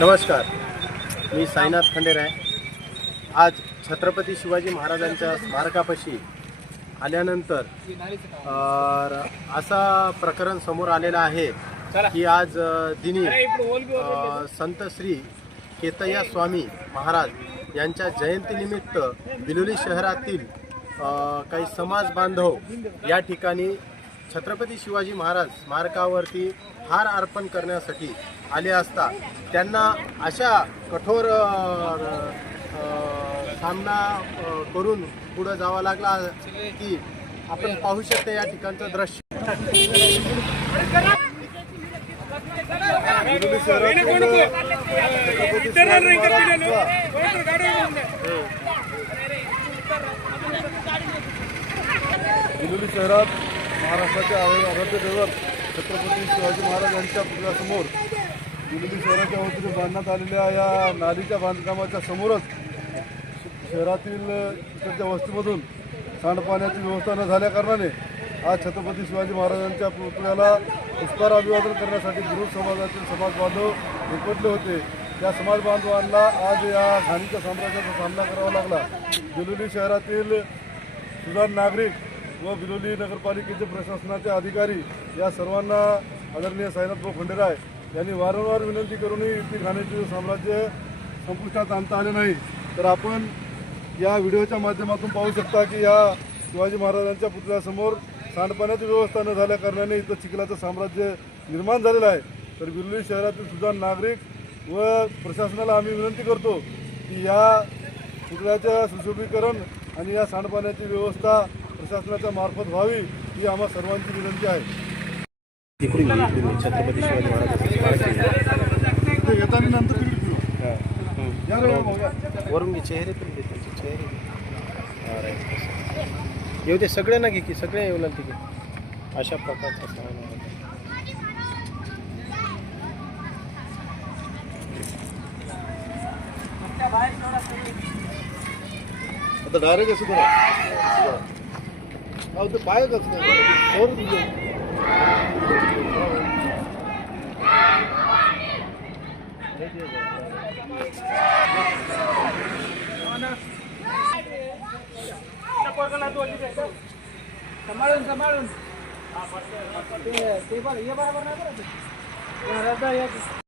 नमस्कार, मी साईनाथ खंडेराय। आज छत्रपती शिवाजी महाराजांच्या स्मारकापाशी आल्यानंतर असा प्रकरण समोर आलेला आहे की आज दिनी संत श्री केतय्या स्वामी महाराज यांच्या जयंतीनिमित्त बिलोली शहरातील काही समाज बांधव या ठिकाणी छत्रपती शिवाजी महाराज स्मारकावरती हार अर्पण करण्यासाठी आले असता त्यांना अशा कठोर सामना करून पुढे जावं लागला की आपण पाहू शकतो या ठिकाणचं दृश्य। बिलोली शहरात महाराष्ट्राचे आराध्य दैवत छत्रपती शिवाजी महाराज यांच्या पुतळ्यासमोर बिलोली शहराच्या वतीने बांधण्यात आलेल्या या नालीच्या बांधकामाच्या समोरच शहरातील इकडच्या वस्तीमधून सांडपाण्याची व्यवस्था न झाल्याकारणाने आज छत्रपती शिवाजी महाराजांच्या पुतळ्याला पुष्पहार अभिवादन करण्यासाठी गुरु समाजातील समाज बांधव एकवटले होते। त्या समाज बांधवांना आज या घाणीच्या साम्राज्याचा सामना करावा लागला। बिलोली शहरातील सुजाण नागरिक व बिलोली नगरपालिकेचे प्रशासनाचे अधिकारी या सर्वांना आदरणीय साईनाथ खंडेराय यांनी वारंवार विनंती करूनही ती घाणीचे साम्राज्य संपुष्टात आणता आले नाही। तर आपण या व्हिडिओच्या माध्यमातून पाहू शकता की या शिवाजी महाराजांच्या पुतळ्यासमोर सांडपाण्याची व्यवस्था न झाल्या कारणाने इथं चिखलाचं साम्राज्य निर्माण झालेलं आहे। तर बिलोली शहरातील सुजाण नागरिक व प्रशासनाला आम्ही विनंती करतो की या पुतळ्याच्या सुशोभीकरण आणि या सांडपाण्याची व्यवस्था प्रशासनाच्या मार्फत व्हावी ही आम्हा सर्वांची विनंती आहे। छत्रपती शिवाजी महाराज येताना नंतर वरून चेहरे पण चेहरे येऊ दे, सगळे ना की सगळे येऊ लागते की अशा प्रकारचा सामना आता डायरेक्ट असं करा ते पाय कसं संभाळून ते बरं हे बरोबर नाही बरं